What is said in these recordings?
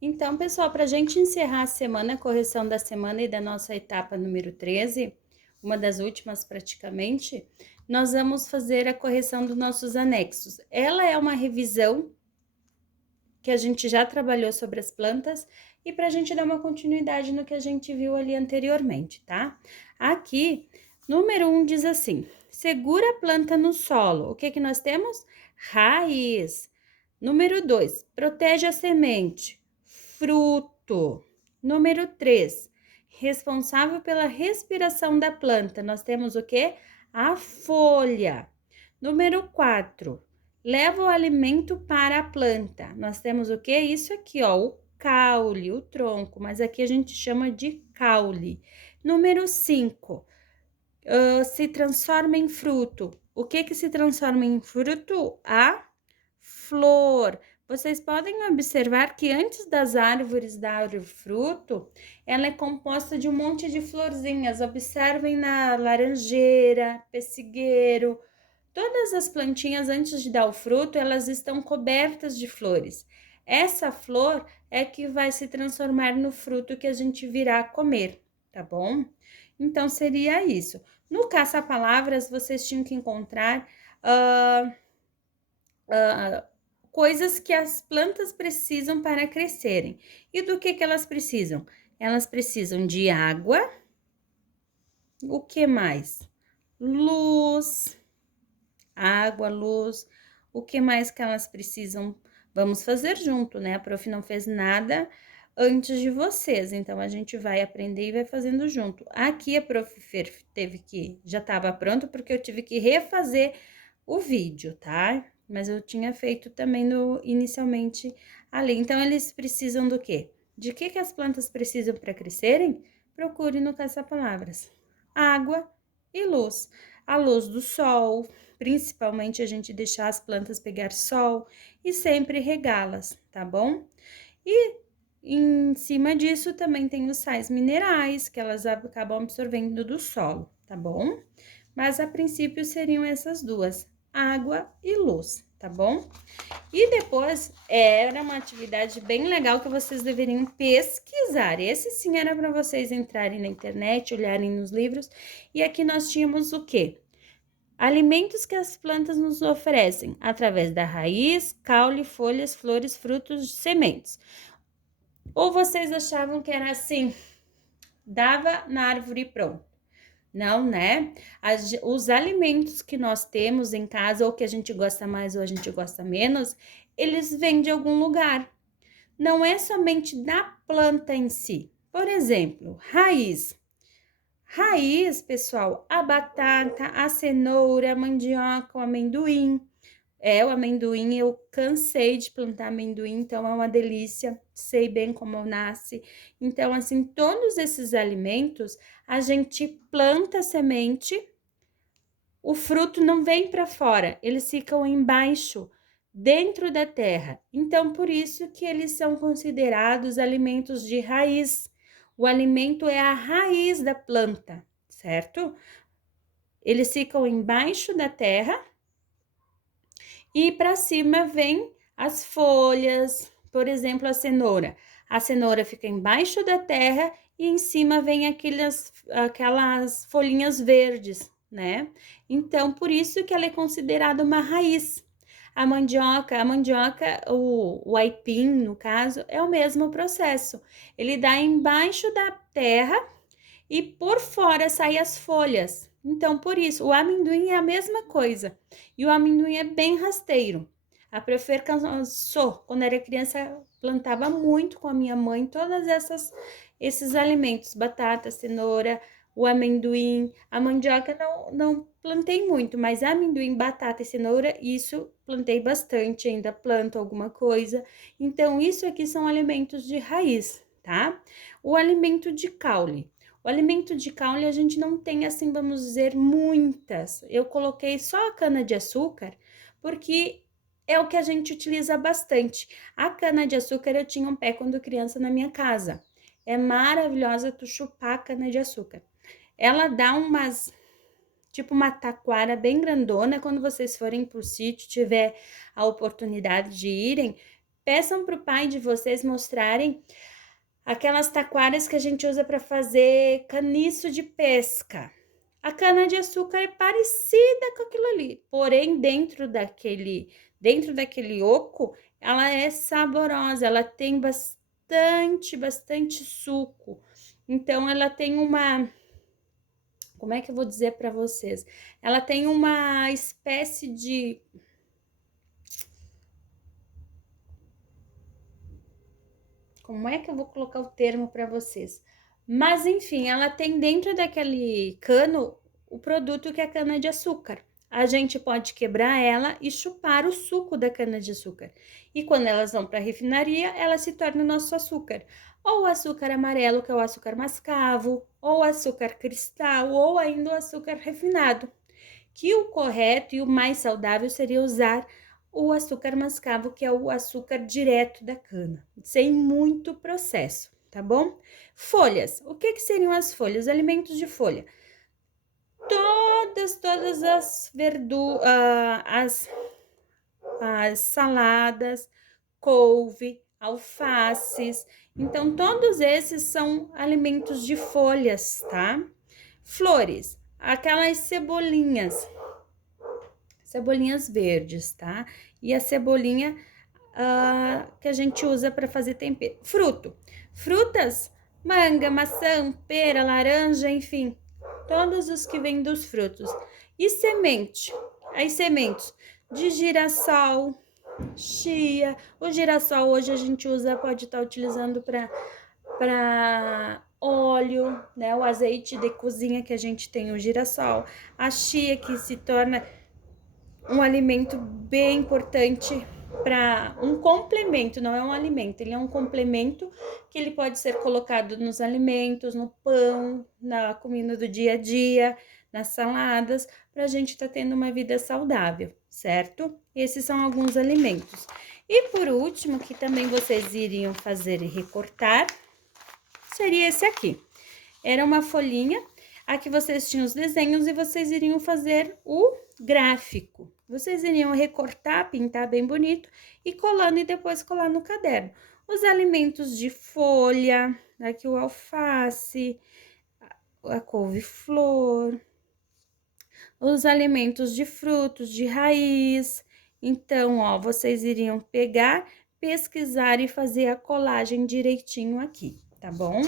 Então, pessoal, para a gente encerrar a semana, a correção da semana e da nossa etapa número 13, uma das últimas praticamente, nós vamos fazer a correção dos nossos anexos. Ela é uma revisão que a gente já trabalhou sobre as plantas e para a gente dar uma continuidade no que a gente viu ali anteriormente, tá? Aqui, número 1 diz assim: segura a planta no solo. O que que nós temos? Raiz. Número 2, protege a semente. Fruto. Número 3, responsável pela respiração da planta. Nós temos o que? A folha. Número 4, leva o alimento para a planta. Nós temos o que? Isso aqui, ó, o caule, o tronco, mas aqui a gente chama de caule. Número 5, se transforma em fruto. O que que se transforma em fruto? A flor. Vocês podem observar que antes das árvores dar o fruto, ela é composta de um monte de florzinhas. Observem na laranjeira, pessigueiro. Todas as plantinhas, antes de dar o fruto, elas estão cobertas de flores. Essa flor é que vai se transformar no fruto que a gente virá comer, tá bom? Então, seria isso. No caça-palavras, vocês tinham que encontrar uh, uh, coisas que as plantas precisam para crescerem. E do que elas precisam? Elas precisam de água, o que mais? Luz, água, luz, o que mais que elas precisam? Vamos fazer junto, né? A prof não fez nada antes de vocês, então a gente vai aprender e vai fazendo junto. Aqui a prof teve que, já estava pronto porque eu tive que refazer o vídeo, tá? Mas eu tinha feito também inicialmente ali. Então, eles precisam do quê? De que as plantas precisam para crescerem? Procure no caça-palavras. Água e luz. A luz do sol, principalmente a gente deixar as plantas pegar sol e sempre regá-las, tá bom? E em cima disso também tem os sais minerais que elas acabam absorvendo do solo, tá bom? Mas a princípio seriam essas duas, água e luz, tá bom? E depois era uma atividade bem legal que vocês deveriam pesquisar. Esse sim era para vocês entrarem na internet, olharem nos livros. E aqui nós tínhamos o quê? Alimentos que as plantas nos oferecem através da raiz, caule, folhas, flores, frutos, sementes. Ou vocês achavam que era assim, dava na árvore pronto? Não, né? Os alimentos que nós temos em casa, ou que a gente gosta mais ou a gente gosta menos, eles vêm de algum lugar. Não é somente da planta em si. Por exemplo, raiz. Raiz, pessoal, a batata, a cenoura, a mandioca, o amendoim. O amendoim, eu cansei de plantar amendoim, então é uma delícia, sei bem como nasce. Então, assim, todos esses alimentos, a gente planta a semente, o fruto não vem para fora, eles ficam embaixo, dentro da terra. Então, por isso que eles são considerados alimentos de raiz. O alimento é a raiz da planta, certo? Eles ficam embaixo da terra e para cima vem as folhas, por exemplo, a cenoura. A cenoura fica embaixo da terra e em cima vem aquelas folhinhas verdes, né? Então, por isso que ela é considerada uma raiz. A mandioca, o aipim, no caso, é o mesmo processo. Ele dá embaixo da terra e por fora saem as folhas. Então, por isso, o amendoim é a mesma coisa. E o amendoim é bem rasteiro. A Prefer cansou. Quando era criança, plantava muito com a minha mãe esses alimentos, batata, cenoura, o amendoim, a mandioca não plantei muito, mas amendoim, batata e cenoura, isso plantei bastante, ainda planto alguma coisa. Então, isso aqui são alimentos de raiz, tá? O alimento de caule. O alimento de caule a gente não tem, assim, vamos dizer, muitas. Eu coloquei só a cana-de-açúcar, porque é o que a gente utiliza bastante. A cana-de-açúcar eu tinha um pé quando criança na minha casa. É maravilhosa tu chupar a cana-de-açúcar. Ela dá tipo uma taquara bem grandona. Quando vocês forem pro sítio, tiver a oportunidade de irem, peçam para o pai de vocês mostrarem aquelas taquaras que a gente usa para fazer caniço de pesca. A cana-de-açúcar é parecida com aquilo ali, porém dentro daquele oco, ela é saborosa, ela tem bastante suco. Então ela tem uma, como é que eu vou dizer para vocês? Ela tem uma espécie de, como é que eu vou colocar o termo para vocês? Mas enfim, ela tem dentro daquele cano o produto que é a cana-de-açúcar. A gente pode quebrar ela e chupar o suco da cana-de-açúcar. E quando elas vão para a refinaria, ela se torna o nosso açúcar. Ou o açúcar amarelo, que é o açúcar mascavo, ou o açúcar cristal, ou ainda o açúcar refinado. Que o correto e o mais saudável seria usar o açúcar mascavo, que é o açúcar direto da cana, sem muito processo, tá bom? Folhas. O que seriam as folhas? Alimentos de folha. Todas as verduras, as saladas, couve, alfaces. Então, todos esses são alimentos de folhas, tá? Flores, aquelas cebolinhas verdes, tá? E a cebolinha que a gente usa para fazer tempero. Frutas, manga, maçã, pera, laranja, enfim, todos os que vêm dos frutos. E as sementes de girassol, chia. O girassol hoje a gente pode estar utilizando para óleo, né? O azeite de cozinha que a gente tem o girassol, a chia que se torna um alimento bem importante para um complemento, não é um alimento, ele é um complemento que ele pode ser colocado nos alimentos, no pão, na comida do dia a dia, nas saladas, para a gente estar tendo uma vida saudável, certo? Esses são alguns alimentos. E por último, que também vocês iriam fazer e recortar, seria esse aqui. Era uma folhinha, aqui vocês tinham os desenhos e vocês iriam fazer o gráfico. Vocês iriam recortar, pintar bem bonito e colando e depois colar no caderno. Os alimentos de folha, aqui o alface, a couve-flor, os alimentos de frutos, de raiz. Então, ó, vocês iriam pegar, pesquisar e fazer a colagem direitinho aqui, tá bom?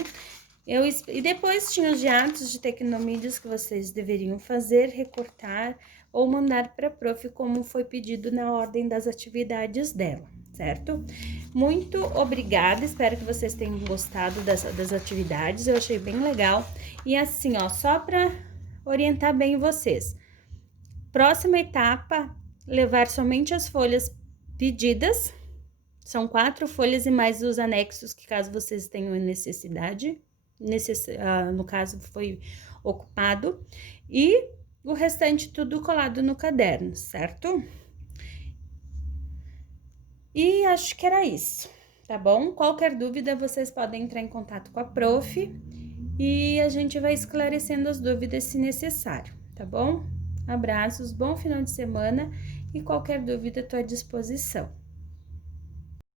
E depois tinha os diatos de tecnomídias que vocês deveriam fazer, recortar ou mandar para a prof, como foi pedido na ordem das atividades dela, certo? Muito obrigada, espero que vocês tenham gostado das atividades, eu achei bem legal. E assim, ó, só para orientar bem vocês. Próxima etapa, levar somente as folhas pedidas, são 4 folhas e mais os anexos, que caso vocês tenham necessidade, no caso foi ocupado, e o restante tudo colado no caderno, certo? E acho que era isso, tá bom? Qualquer dúvida, vocês podem entrar em contato com a prof e a gente vai esclarecendo as dúvidas se necessário, tá bom? Abraços, bom final de semana e qualquer dúvida, estou à disposição.